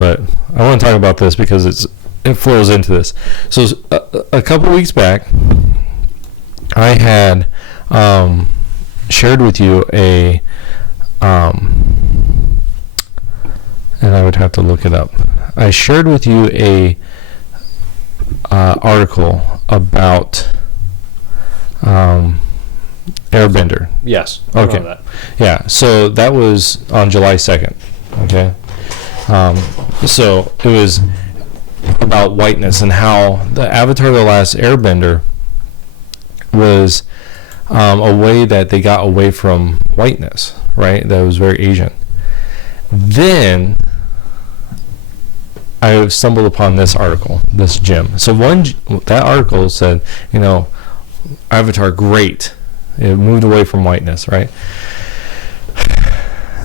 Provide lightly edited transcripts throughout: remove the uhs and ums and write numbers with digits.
but I want to talk about this because it flows into this. So a couple weeks back, I had shared with you and I would have to look it up. I shared with you a article about Airbender. Yes. Okay. That. Yeah. So that was on July 2nd. Okay. So it was about whiteness and how the Avatar: The Last Airbender was a way that they got away from whiteness, right? That was very Asian. Then I stumbled upon this article, this gem. So that article said, Avatar, great. It moved away from whiteness, right?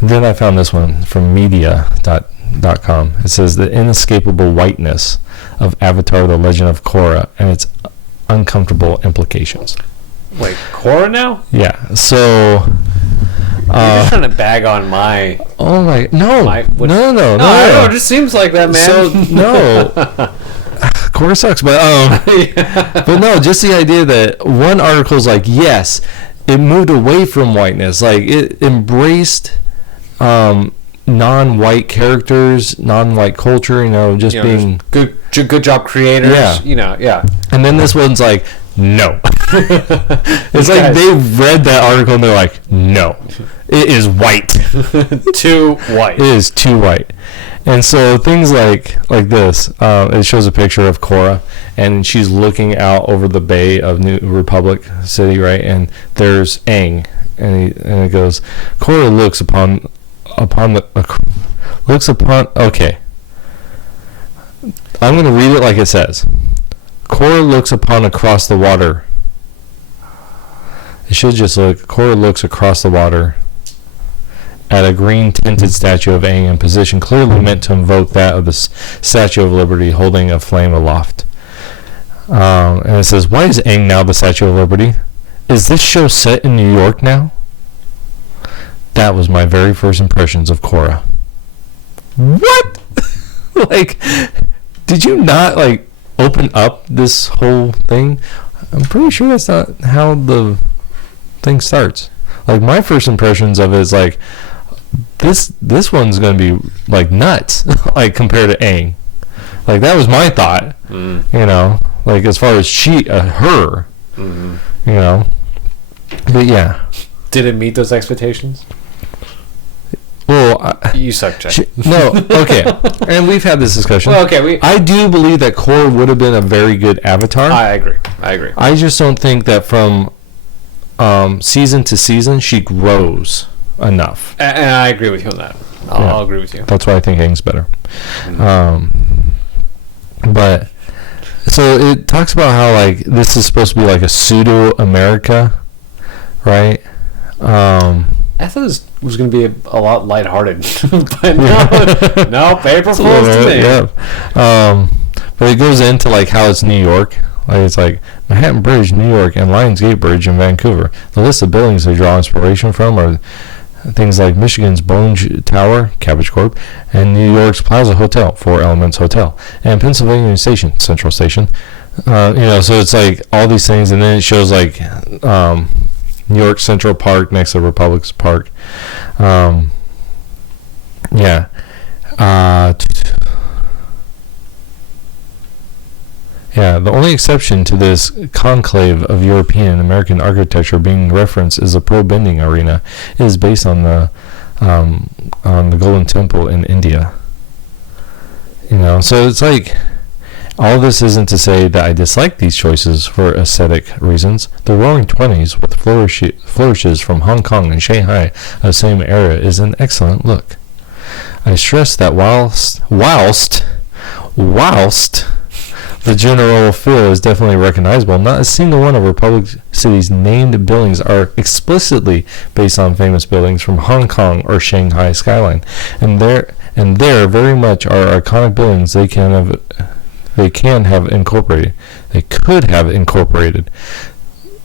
Then I found this one from media.com. It says the inescapable whiteness of Avatar: The Legend of Korra and its uncomfortable implications. Wait, Korra now? Yeah. So you're just trying to bag on my. Oh my! No. I don't No. know. It just seems like that, man. So no. Korra sucks, but but no. Just the idea that one article's like, yes, it moved away from whiteness, like it embraced non-white characters, non-white culture. Just being good job creators. Yeah. Yeah. And then this one's like, no. It's like they read that article and they're like, no, it is white. Too white. It is too white. And so things like this, it shows a picture of Korra, and she's looking out over the bay of New Republic City, right? And there's Aang, and it goes, Korra looks upon. Okay. I'm going to read it like it says. Korra looks across the water. It should just look. Korra looks across the water at a green tinted statue of Aang in position clearly meant to invoke that of the Statue of Liberty holding a flame aloft. And it says, why is Aang now the Statue of Liberty? Is this show set in New York now? That was my very first impressions of Korra. What? Did you not open up this whole thing? I'm pretty sure that's not how the thing starts. My first impressions of it is this one's gonna be nuts, compared to Aang. That was my thought. As far as her. Mm-hmm. But yeah. Did it meet those expectations? Well, you suck, Jack. No, okay, and we've had this discussion. Well, okay, I do believe that Korra would have been a very good Avatar. I agree. I just don't think that from season to season she grows enough. And I agree with you on that. I'll agree with you. That's why I think Aang's better. But so it talks about how this is supposed to be a pseudo America, right? I thought this was going to be a lot lighthearted, but no, paper falls to me. Yeah. But it goes into how it's New York. It's Manhattan Bridge, New York, and Lionsgate Bridge in Vancouver. The list of buildings they draw inspiration from are things like Michigan's Boeing Tower, Cabbage Corp, and New York's Plaza Hotel, Four Elements Hotel, and Pennsylvania Station, Central Station. So it's all these things, and then it shows New York Central Park next to Republic Park. Yeah. The only exception to this conclave of European and American architecture being referenced is the pro-bending arena. It is based on the Golden Temple in India. So it's all this isn't to say that I dislike these choices for aesthetic reasons. The Roaring Twenties, with flourishes from Hong Kong and Shanghai of the same era, is an excellent look. I stress that whilst the general feel is definitely recognizable, not a single one of Republic City's named buildings are explicitly based on famous buildings from Hong Kong or Shanghai skyline, and there very much are iconic buildings they could have incorporated.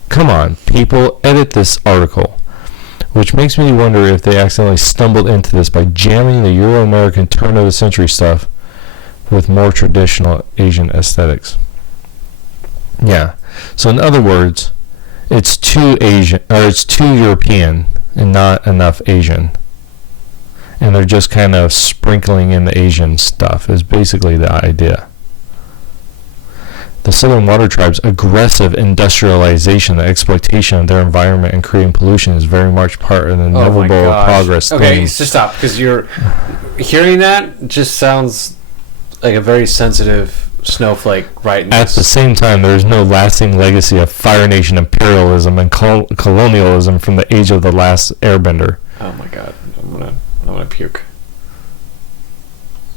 Come on, people, edit this article. Which makes me wonder if they accidentally stumbled into this by jamming the Euro-American turn of the century stuff with more traditional Asian aesthetics. Yeah. So in other words, it's too Asian, or it's too European and not enough Asian. And they're just kind of sprinkling in the Asian stuff is basically the idea. The Southern Water Tribe's aggressive industrialization, the exploitation of their environment and creating pollution is very much part of the inevitable progress. Okay, so stop, because you're hearing that just sounds like a very sensitive snowflake right in At the same time, there is no lasting legacy of Fire Nation imperialism and colonialism from the age of the last airbender. Oh my god, I'm gonna puke.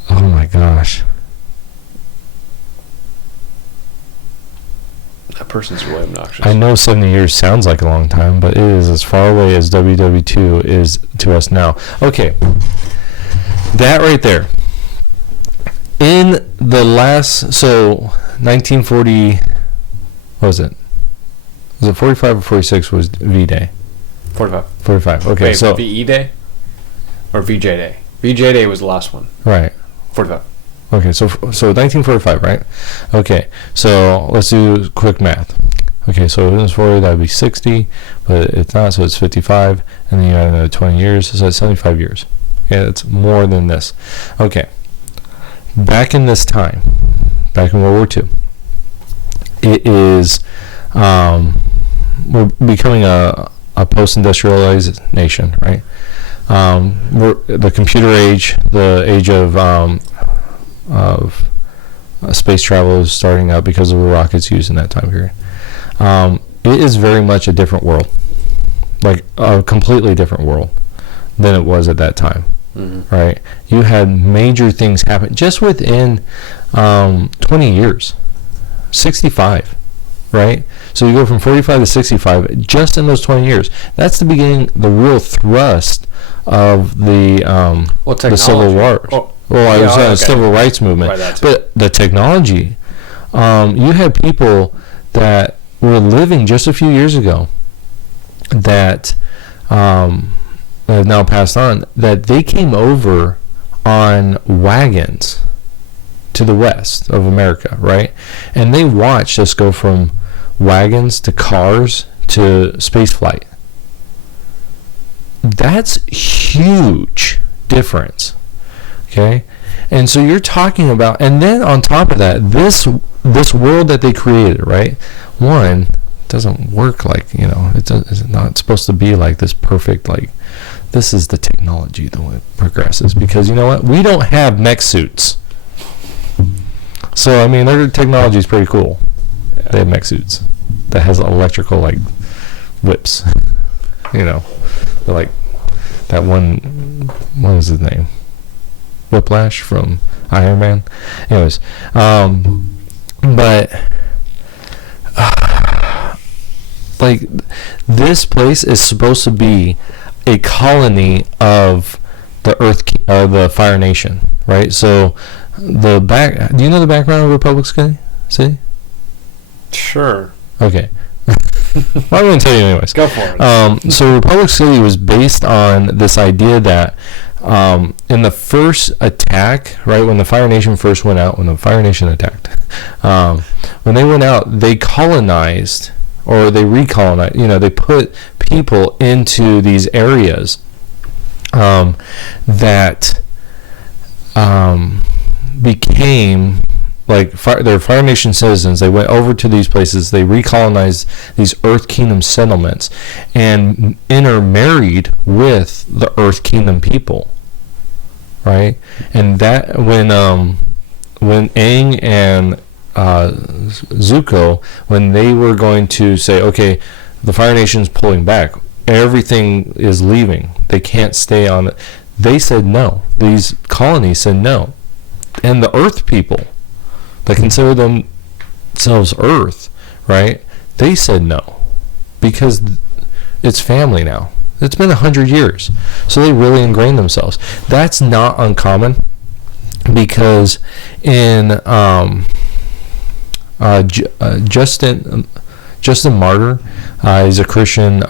Oh my gosh. That person's really obnoxious. I know 70 years sounds like a long time, but it is as far away as WW2 is to us now. Okay. That right there. In the last, so 1940, what was it? Was it 45 or 46 was V-Day? 45. 45, okay. Wait, so VE Day? Or VJ Day? VJ Day was the last one. Right. 45. Okay, so 1945, right? Okay, so let's do quick math. Okay, so if it was 40, that would be 60, but it's not, so it's 55, and then you add another 20 years, so that's 75 years. Okay, that's more than this. Okay, back in this time, back in World War II, it is, we're becoming a post-industrialized nation, right? We're the computer age, the age of space travel is starting out because of the rockets used in that time period. It is very much a different world, like a completely different world than it was at that time. Mm-hmm. Right? You had major things happen just within 20 years. 65, right? So you go from 45 to 65 just in those 20 years. That's the beginning, the real thrust of the Civil War. Civil rights movement. Right, but the technology, you had people that were living just a few years ago that have now passed on, that they came over on wagons to the west of America, right? And they watched us go from wagons to cars to space flight. That's huge difference. Okay, and so you're talking about, and then on top of that, this world that they created, right? One, doesn't work like, it's not supposed to be like this perfect, like, this is the technology the way it progresses, because you know what? We don't have mech suits. So, I mean, their technology is pretty cool. Yeah. They have mech suits that has electrical, like, whips. They're like that one, what was his name? Whiplash from Iron Man. Anyways, but like, this place is supposed to be a colony of the the Fire Nation, right? So do you know the background of Republic City? Sure. Okay. Well, I'm going to tell you anyways. Go for it. So Republic City was based on this idea that in the first attack, right, when the Fire Nation first went out, when the Fire Nation attacked, when they went out, they colonized, or they recolonized, they put people into these areas that became like they're Fire Nation citizens. They went over to these places, they recolonized these Earth Kingdom settlements and intermarried with the Earth Kingdom people, right? And that when Aang and Zuko, when they were going to say, okay, the Fire Nation's pulling back, everything is leaving, they can't stay on it, they said no. These colonies said no. And the Earth people that consider themselves Earth, right, they said no, because it's family now. It's been 100 years, so they really ingrained themselves. That's not uncommon, because in Justin Martyr, he's a Christian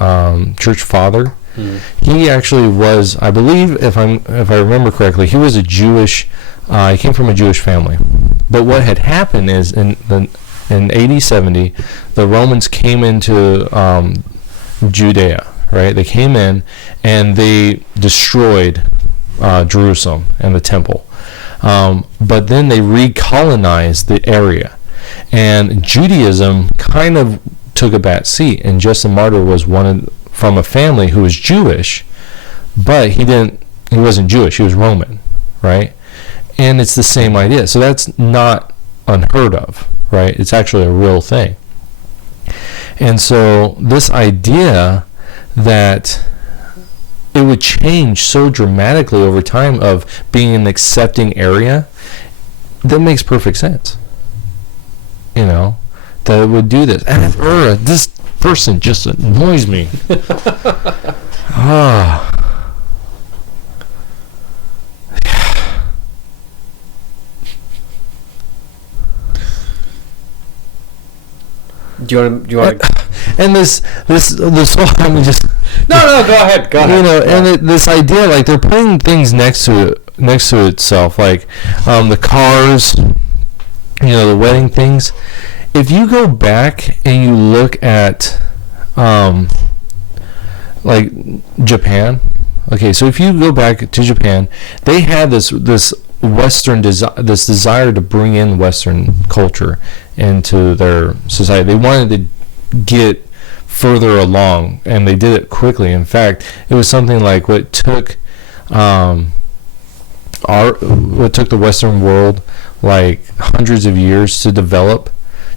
church father. Mm. He actually was, I believe, if I remember correctly, he was a Jewish He came from a Jewish family. But what had happened is in AD 70, the Romans came into Judea, right? They came in and they destroyed Jerusalem and the temple. But then they recolonized the area. And Judaism kind of took a back seat. And Justin Martyr was from a family who was Jewish, but he wasn't Jewish, he was Roman, right? And it's the same idea. So that's not unheard of, right? It's actually a real thing. And so this idea that it would change so dramatically over time of being an accepting area, that makes perfect sense. You know, that it would do this. And this person just annoys me. Do you want to? And this whole, I mean, just no, go ahead. You know, and this idea, like they're putting things next to itself, like the cars, you know, the wedding things. If you go back and you look at like Japan, okay, so if you go back to Japan, they had this Western desire to bring in Western culture into their society. They wanted to get further along, and they did it quickly. In fact, it was something like what took the Western world like hundreds of years to develop.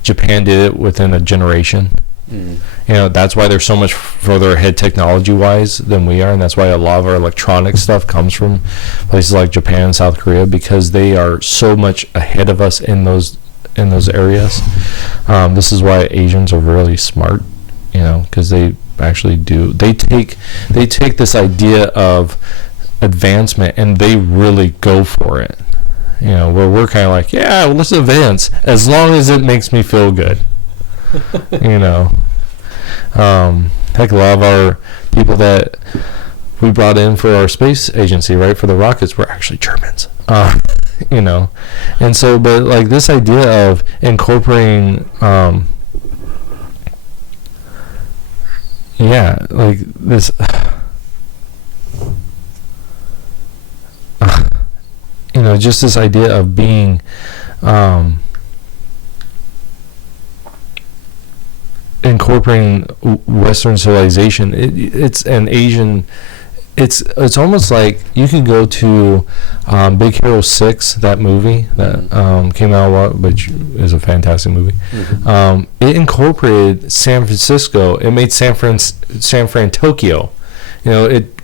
Japan did it within a generation. You know, that's why they're so much further ahead technology-wise than we are, and that's why a lot of our electronic stuff comes from places like Japan and South Korea, because they are so much ahead of us in those areas. This is why Asians are really smart, you know, because they actually do. They take this idea of advancement and they really go for it. You know, where we're kind of like, yeah, well, let's advance as long as it makes me feel good. You know, heck, a lot of our people that we brought in for our space agency, right, for the rockets, were actually Germans. You know, and so, but like this idea of incorporating, yeah, like this, you know, just this idea of being, incorporating Western civilization. It's an Asian. It's almost like you could go to Big Hero 6, that movie that came out a lot, which is a fantastic movie. It incorporated San Francisco. It made San Fran Tokyo. You know, it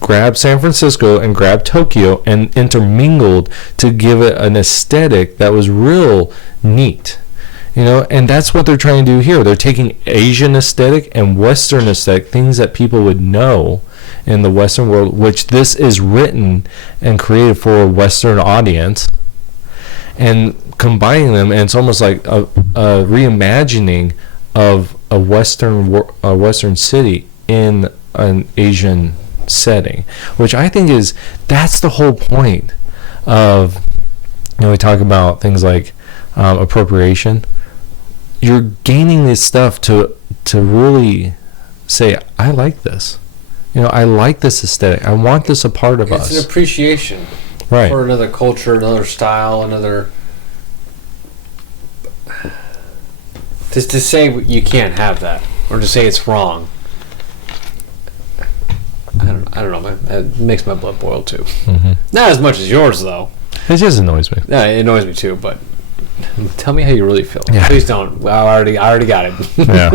grabbed San Francisco and grabbed Tokyo and intermingled to give it an aesthetic that was real neat. You know, and that's what they're trying to do here. They're taking Asian aesthetic and Western aesthetic, things that people would know in the Western world, which this is written and created for a Western audience, and combining them, and it's almost like a reimagining of a Western city in an Asian setting, which I think that's the whole point of, you know, we talk about things like appropriation. You're gaining this stuff to really say, I like this. You know, I like this aesthetic. I want this a part of us. It's an appreciation, right, for another culture, another style, another. To say you can't have that, or to say it's wrong. I don't know, man. It makes my blood boil too. Not as much as yours, though. It just annoys me. Yeah, it annoys me too. But tell me how you really feel. Yeah. Please don't. Well, I already got it. Yeah.